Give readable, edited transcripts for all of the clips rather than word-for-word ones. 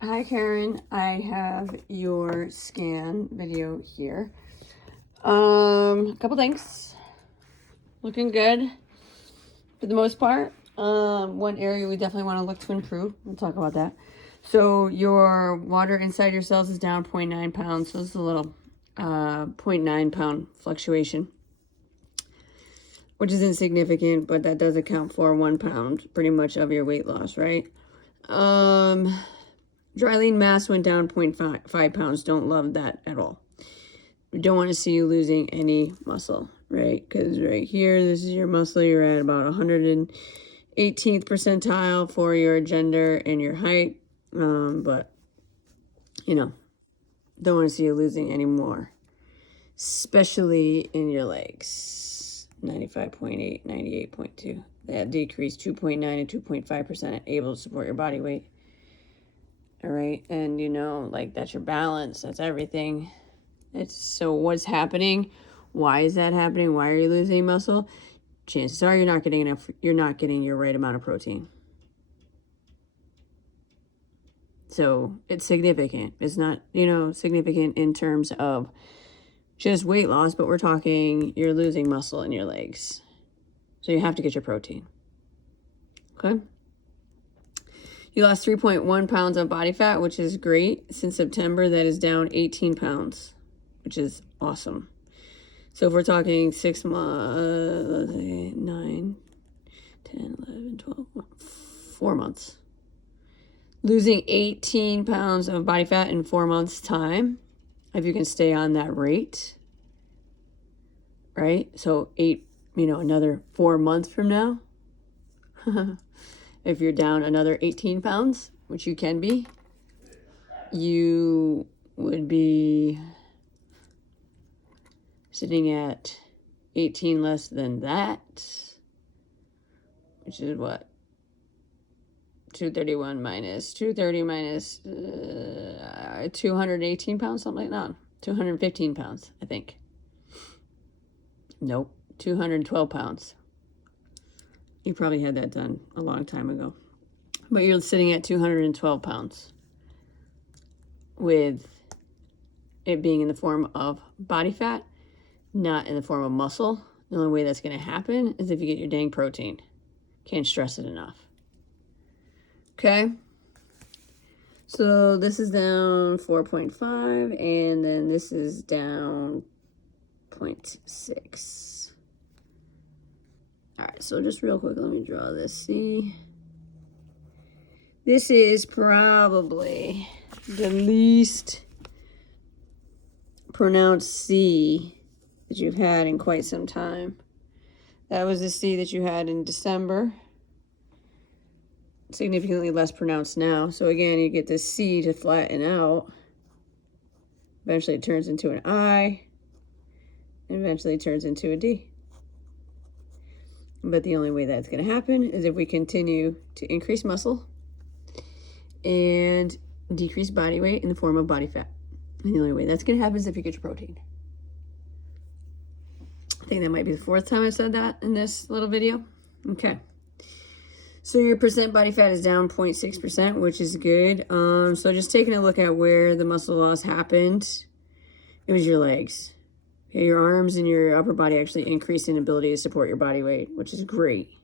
Hi Karen, I have your scan video here. A couple things. Looking good for the most part. One area we definitely want to look to improve. We'll talk about that. So your water inside your cells is down 0.9 pounds. So it's a little 0.9 pound fluctuation, which is insignificant, but that does account for 1 pound pretty much of your weight loss, right? Dry lean mass went down 0.5 pounds. Don't love that at all. We don't want to see you losing any muscle, right? Because right here, this is your muscle. You're at about 118th percentile for your gender and your height. But, you know, don't want to see you losing any more, especially in your legs. 95.8, 98.2. That decreased 2.9 and 2.5% able to support your body weight. All right, and you know, like that's your balance, that's everything. It's so what's happening? Why is that happening? Why are you losing muscle? Chances are you're not getting enough, you're not getting your right amount of protein. So it's significant. It's not, significant in terms of just weight loss, but we're talking you're losing muscle in your legs. So you have to get your protein. Okay? You lost 3.1 pounds of body fat, which is great. Since September, that is down 18 pounds, which is awesome. So if we're talking 6 months, 9, 10, 11, 12, 4 months. Losing 18 pounds of body fat in 4 months' time, if you can stay on that rate, right? So another 4 months from now, if you're down another 18 pounds, which you can be, you would be sitting at 18 less than that, which is what? 231 minus 230 minus 218 pounds, something like that. 215 pounds, I think. Nope, 212 pounds. You probably had that done a long time ago. But you're sitting at 212 pounds with it being in the form of body fat, not in the form of muscle. The only way that's going to happen is if you get your dang protein. Can't stress it enough. Okay? So this is down 4.5, and then this is down 0.6. All right, so just real quick, let me draw this. See? This is probably the least pronounced C that you've had in quite some time. That was the C that you had in December. Significantly less pronounced now. So again, you get this C to flatten out. Eventually it turns into an I. And eventually it turns into a D. But the only way that's going to happen is if we continue to increase muscle and decrease body weight in the form of body fat. And the only way that's going to happen is if you get your protein. I think that might be the 4th time I've said that in this little video. Okay. So your percent body fat is down 0.6%, which is good. So just taking a look at where the muscle loss happened, it was your legs. Okay, your arms and your upper body actually increased in ability to support your body weight, which is great.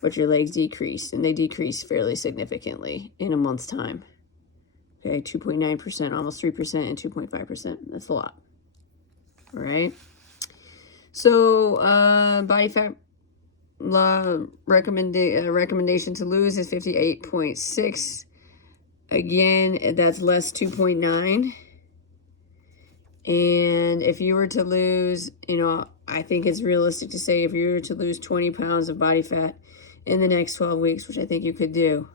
But your legs decreased, and they decreased fairly significantly in a month's time. Okay, 2.9%, almost 3%, and 2.5%. That's a lot. All right. So body fat recommendation to lose is 58.6. Again, that's less 2.9. And if you were to lose, I think it's realistic to say if you were to lose 20 pounds of body fat in the next 12 weeks, which I think you could do,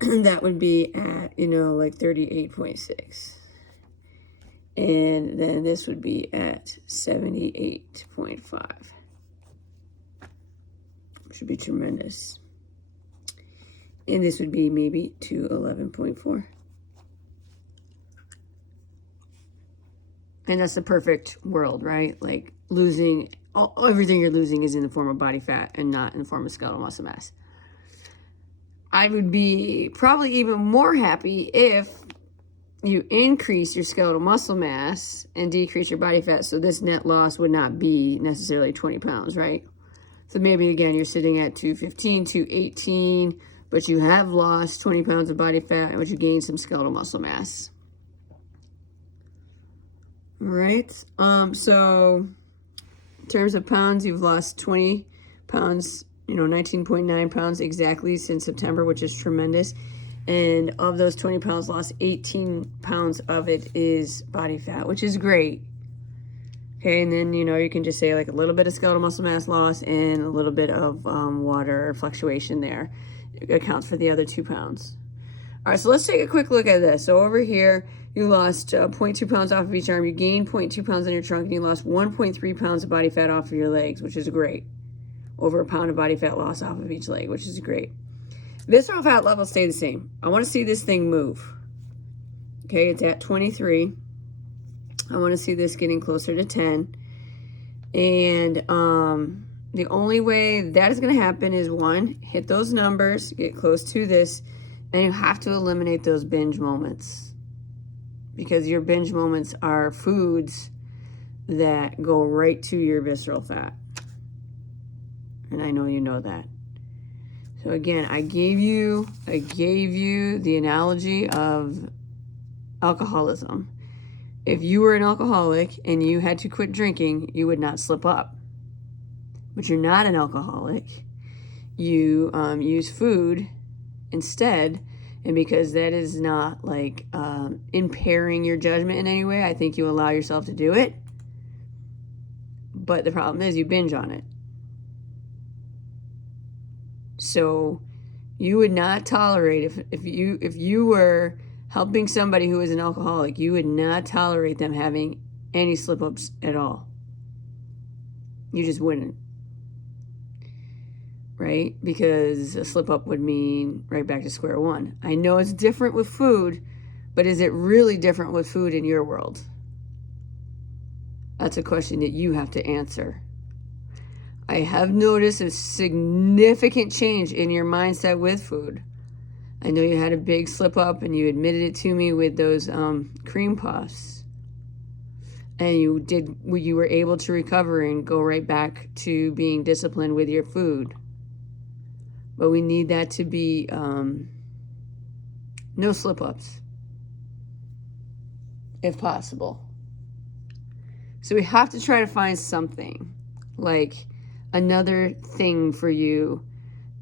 that would be at, like 38.6. And then this would be at 78.5. Which would be tremendous. And this would be maybe to 11.4. And that's the perfect world, right? Like losing, everything you're losing is in the form of body fat and not in the form of skeletal muscle mass. I would be probably even more happy if you increase your skeletal muscle mass and decrease your body fat. So this net loss would not be necessarily 20 pounds, right? So maybe again, you're sitting at 215, 218, but you have lost 20 pounds of body fat, but you gained some skeletal muscle mass. All right. So in terms of pounds, you've lost 20 pounds, 19.9 pounds exactly since September, which is tremendous. And of those 20 pounds lost, 18 pounds of it is body fat, which is great. Okay, and then, you can just say like a little bit of skeletal muscle mass loss and a little bit of water fluctuation there. It accounts for the other 2 pounds. All right, so let's take a quick look at this. So over here, you lost 0.2 pounds off of each arm. You gained 0.2 pounds on your trunk, and you lost 1.3 pounds of body fat off of your legs, which is great. Over a pound of body fat loss off of each leg, which is great. Visceral fat levels stay the same. I want to see this thing move. Okay, it's at 23. I want to see this getting closer to 10. And the only way that is going to happen is, one, hit those numbers, get close to this, and you have to eliminate those binge moments. Because your binge moments are foods that go right to your visceral fat. And I know you know that. So again, I gave you the analogy of alcoholism. If you were an alcoholic and you had to quit drinking, you would not slip up. But you're not an alcoholic. You use food instead, and because that is not like impairing your judgment in any way, I think you allow yourself to do it. But the problem is you binge on it. So you would not tolerate, if you were helping somebody who is an alcoholic, you would not tolerate them having any slip-ups at all. You just wouldn't. Right? Because a slip-up would mean right back to square one. I know it's different with food, but is it really different with food in your world? That's a question that you have to answer. I have noticed a significant change in your mindset with food. I know you had a big slip up and you admitted it to me with those cream puffs. And you were able to recover and go right back to being disciplined with your food. But we need that to be no slip ups, if possible. So we have to try to find something, like another thing for you,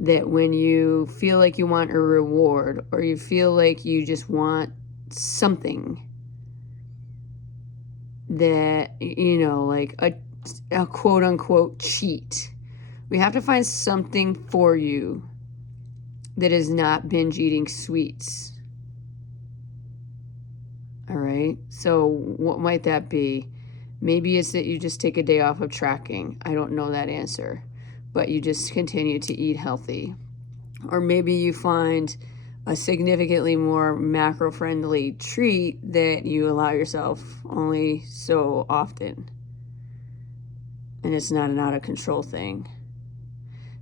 that when you feel like you want a reward or you feel like you just want something that, like a quote unquote cheat. We have to find something for you that is not binge eating sweets. All right. So what might that be? Maybe it's that you just take a day off of tracking. I don't know that answer, but you just continue to eat healthy. Or maybe you find a significantly more macro-friendly treat that you allow yourself only so often. And it's not an out-of-control thing.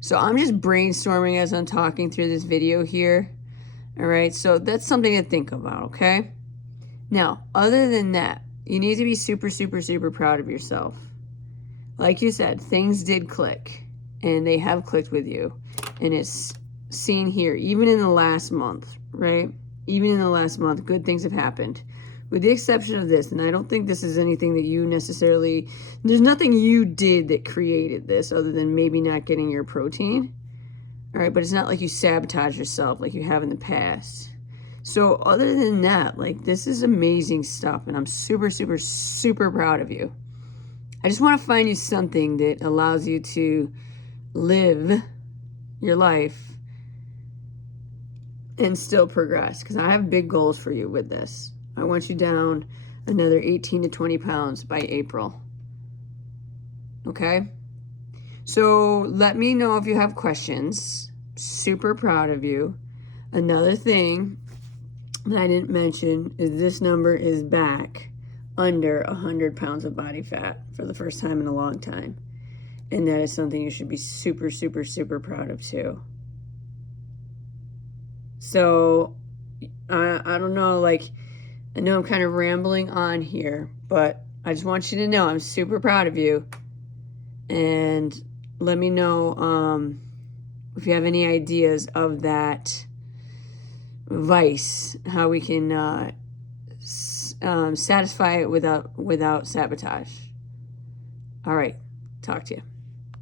So I'm just brainstorming as I'm talking through this video here. All right, so that's something to think about, okay? Now, other than that, you need to be super, super, super proud of yourself. Like you said, things did click, and they have clicked with you. And it's seen here, even in the last month, right? Even in the last month, good things have happened. With the exception of this, and I don't think this is anything that you necessarily, there's nothing you did that created this other than maybe not getting your protein. All right, but it's not like you sabotage yourself like you have in the past. So other than that, like, this is amazing stuff, and I'm super, super, super proud of you. I just want to find you something that allows you to live your life and still progress, because I have big goals for you with this. I want you down another 18 to 20 pounds by April. Okay? So let me know if you have questions. Super proud of you. Another thing that I didn't mention is this number is back under 100 pounds of body fat for the first time in a long time. And that is something you should be super, super, super proud of too. So I don't know, like, I know I'm kind of rambling on here, but I just want you to know I'm super proud of you. And let me know if you have any ideas of that vice, how we can satisfy it without sabotage. All right, talk to you.